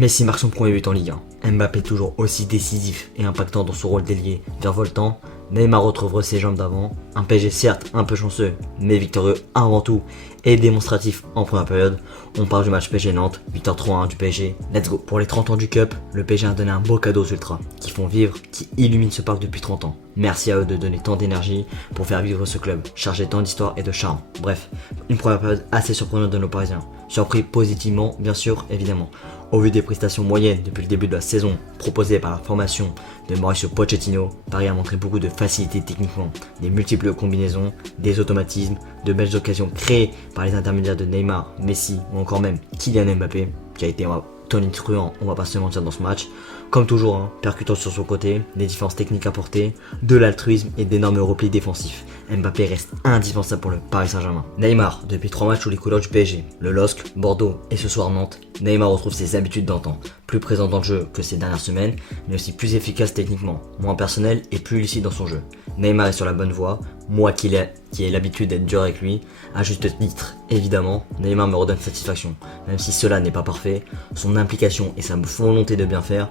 Messi marque son premier but en Ligue 1. Mbappé toujours aussi décisif et impactant dans son rôle d'ailier virevoltant. Neymar retrouve ses jambes d'avant. Un PSG certes un peu chanceux, mais victorieux avant tout et démonstratif en première période. On parle du match PSG Nantes, victoire 3-1 du PSG. Let's go. Pour les 30 ans du Cup, le PSG a donné un beau cadeau aux Ultras, qui font vivre, qui illuminent ce parc depuis 30 ans. Merci à eux de donner tant d'énergie pour faire vivre ce club, chargé tant d'histoire et de charme. Bref, une première période assez surprenante de nos Parisiens. Surpris positivement, bien sûr, évidemment. Au vu des prestations moyennes depuis le début de la saison proposées par la formation de Mauricio Pochettino, Paris a montré beaucoup de facilité techniquement, des multiples combinaisons, des automatismes, de belles occasions créées par les intermédiaires de Neymar, Messi ou encore même Kylian Mbappé, qui a été tonitruant, on va pas se mentir dans ce match. Comme toujours, percutant sur son côté, des différences techniques apportées, de l'altruisme et d'énormes replis défensifs. Mbappé reste indispensable pour le Paris Saint-Germain. Neymar, depuis 3 matchs sous les couleurs du PSG, le LOSC, Bordeaux et ce soir Nantes, Neymar retrouve ses habitudes d'antan, plus présent dans le jeu que ces dernières semaines, mais aussi plus efficace techniquement, moins personnel et plus lucide dans son jeu. Neymar est sur la bonne voie, moi qui ai l'habitude d'être dur avec lui, à juste titre, évidemment, Neymar me redonne satisfaction, même si cela n'est pas parfait, son implication et sa volonté de bien faire,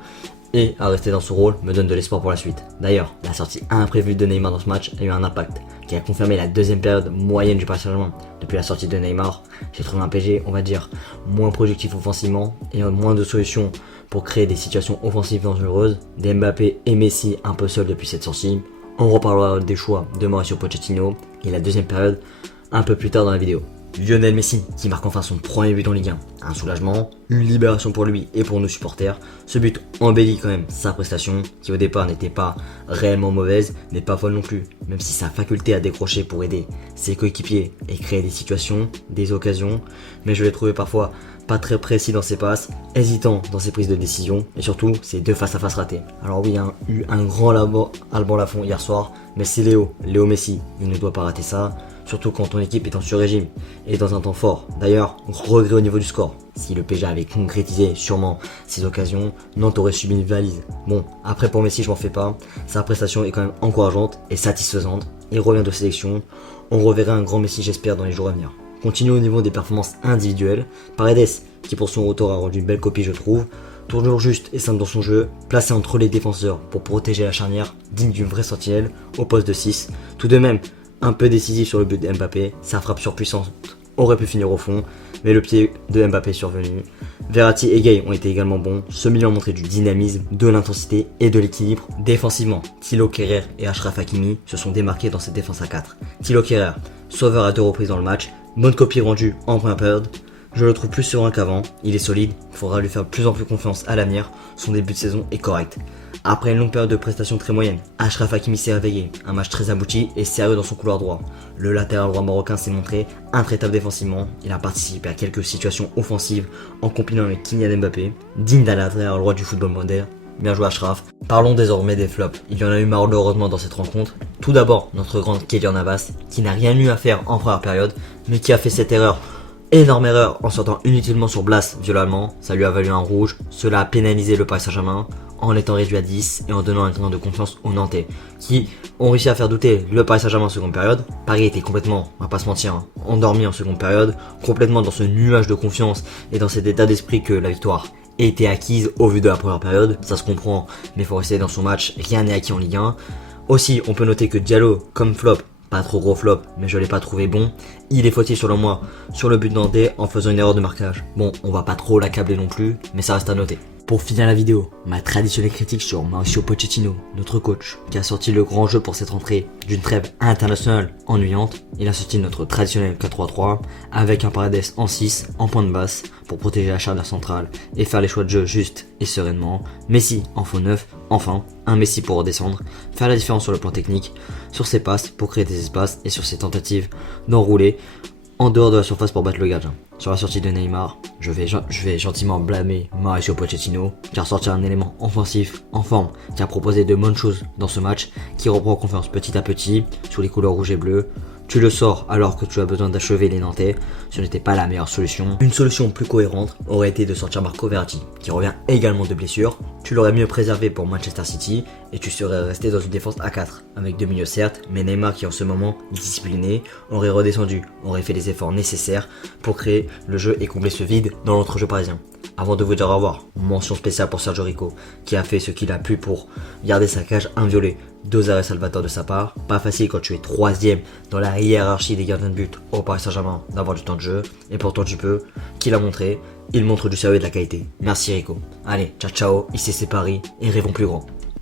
et à rester dans son rôle me donne de l'espoir pour la suite. D'ailleurs, la sortie imprévue de Neymar dans ce match a eu un impact qui a confirmé la deuxième période moyenne du Paris Saint-Germain. Depuis la sortie de Neymar, j'ai trouvé un PSG, on va dire, moins productif offensivement et moins de solutions pour créer des situations offensives dangereuses. Des Mbappé et Messi un peu seuls depuis cette sortie. On reparlera des choix de Mauricio Pochettino et la deuxième période un peu plus tard dans la vidéo. Lionel Messi qui marque enfin son premier but en Ligue 1. Un soulagement, une libération pour lui et pour nos supporters. Ce but embellit quand même sa prestation qui au départ n'était pas réellement mauvaise mais pas folle non plus. Même si sa faculté à décrocher pour aider ses coéquipiers et créer des situations, des occasions. Mais je l'ai trouvé parfois pas très précis dans ses passes, hésitant dans ses prises de décision et surtout ses 2 face-à-face ratés. Alors oui, il y a eu un grand Alban Lafont hier soir, mais c'est Léo Messi, il ne doit pas rater ça. Surtout quand ton équipe est en sur-régime et dans un temps fort. D'ailleurs, regret au niveau du score. Si le PSG avait concrétisé sûrement ses occasions, Nantes aurait subi une valise. Bon, après pour Messi, je m'en fais pas. Sa prestation est quand même encourageante et satisfaisante. Il revient de sélection. On reverra un grand Messi, j'espère, dans les jours à venir. Continue au niveau des performances individuelles. Paredes, qui pour son retour a rendu une belle copie, je trouve. Toujours juste et simple dans son jeu, placé entre les défenseurs pour protéger la charnière, digne d'une vraie sentinelle, au poste de 6. Tout de même, un peu décisif sur le but de Mbappé, sa frappe surpuissante aurait pu finir au fond, mais le pied de Mbappé est survenu. Verratti et Gay ont été également bons, ce milieu a montré du dynamisme, de l'intensité et de l'équilibre. Défensivement, Thilo Kehrer et Achraf Hakimi se sont démarqués dans cette défense à 4. Thilo Kehrer, sauveur à 2 reprises dans le match, bonne copie rendue en première période. Je le trouve plus serein qu'avant, il est solide, il faudra lui faire de plus en plus confiance à l'avenir, son début de saison est correct. Après une longue période de prestations très moyenne, Achraf Hakimi s'est réveillé, un match très abouti et sérieux dans son couloir droit. Le latéral droit marocain s'est montré intraitable défensivement, il a participé à quelques situations offensives en combinant avec Kylian Mbappé, digne d'un latéral droit du football moderne. Bien joué Achraf. Parlons désormais des flops. Il y en a eu malheureusement dans cette rencontre. Tout d'abord, notre grande Keylor Navas, qui n'a rien eu à faire en première période, mais qui a fait cette énorme erreur en sortant inutilement sur Blas violemment. Ça lui a valu un rouge. Cela a pénalisé le Paris Saint-Germain en étant réduit à 10 et en donnant un grain de confiance aux Nantais qui ont réussi à faire douter le Paris Saint-Germain en seconde période. Paris était complètement, on va pas se mentir, endormi en seconde période, complètement dans ce nuage de confiance et dans cet état d'esprit que la victoire était acquise au vu de la première période. Ça se comprend, mais il faut rester dans son match, rien n'est acquis en Ligue 1. Aussi, on peut noter que Diallo, comme flop, pas trop gros flop, mais je l'ai pas trouvé bon. Il est fautif selon moi sur le but nantais en faisant une erreur de marquage. Bon, on va pas trop l'accabler non plus, mais ça reste à noter. Pour finir la vidéo, ma traditionnelle critique sur Mauricio Pochettino, notre coach, qui a sorti le grand jeu pour cette rentrée d'une trêve internationale ennuyante. Il a sorti notre traditionnel 4-3-3 avec un Paredes en 6, en point de basse, pour protéger la charnière centrale et faire les choix de jeu justes et sereinement. Messi en faux neuf, enfin, un Messi pour redescendre, faire la différence sur le plan technique, sur ses passes pour créer des espaces et sur ses tentatives d'enrouler en dehors de la surface pour battre le gardien. Sur la sortie de Neymar, je vais gentiment blâmer Mauricio Pochettino qui a sorti un élément offensif en forme, qui a proposé de bonnes choses dans ce match, qui reprend confiance petit à petit sur les couleurs rouge et bleu. Tu le sors alors que tu as besoin d'achever les Nantais, ce n'était pas la meilleure solution. Une solution plus cohérente aurait été de sortir Marco Verratti, qui revient également de blessure, Tu l'aurais mieux préservé pour Manchester City et tu serais resté dans une défense à 4, avec 2 milieux certes, mais Neymar qui en ce moment est discipliné, aurait redescendu, aurait fait les efforts nécessaires pour créer le jeu et combler ce vide dans l'entrejeu parisien. Avant de vous dire au revoir, mention spéciale pour Sergio Rico, qui a fait ce qu'il a pu pour garder sa cage inviolée. 2 arrêts salvateurs de sa part, pas facile quand tu es 3ème dans la hiérarchie des gardiens de but au Paris Saint-Germain d'avoir du temps de jeu, et pourtant tu peux, qu'il a montré, il montre du sérieux et de la qualité. Merci Rico. Allez, ciao ciao, ici c'est Paris, et rêvons plus grand.